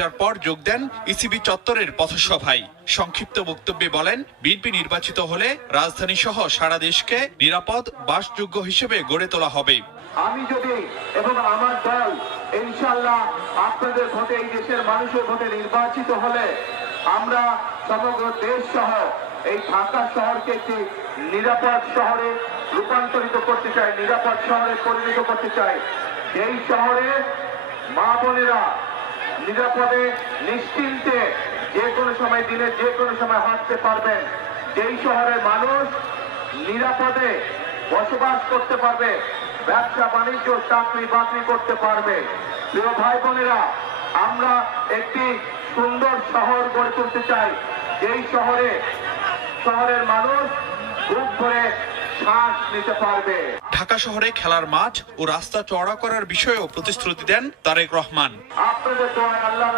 তারপর যোগ দেন ইসিবি চত্বরের পথসভায়। সংক্ষিপ্ত বক্তব্যে বলেন, বিএনপি নির্বাচিত হলে রাজধানী সহ সারা দেশকে নিরাপদ বাসযোগ্য হিসেবে গড়ে তোলা হবে। আমি যদি এবং আমার দল ইনশাআল্লাহ আপনাদের ভোটে, এই দেশের মানুষের ভোটে নির্বাচিত হলে আমরা সমগ্র দেশ সহ এই ঢাকা শহরকে একটি নিরাপদ শহরে রূপান্তরিত করতে চাই, নিরাপদ শহরে পরিণত করতে চাই। যেই শহরে মা বোনেরা নিরাপদে নিশ্চিন্তে যে কোনো সময়, দিনের যে কোনো সময় হাঁটতে পারবেন, যেই শহরের মানুষ নিরাপদে বসবাস করতে পারবে, ব্যবসা বাণিজ্য চাকরি বাকরি করতে পারবে। প্রিয় ভাই বোনেরা, আমরা একটি সুন্দর শহর গড়ে তুলতে চাই, যেই শহরের মানুষ বুক ভরে শ্বাস নিতে পারবে। ঢাকা শহরে খেলার মাঠ ও রাস্তা চওড়া করার বিষয়েও প্রতিশ্রুতি দেন তারেক রহমান। আপনাদের দোয়ায় আল্লাহ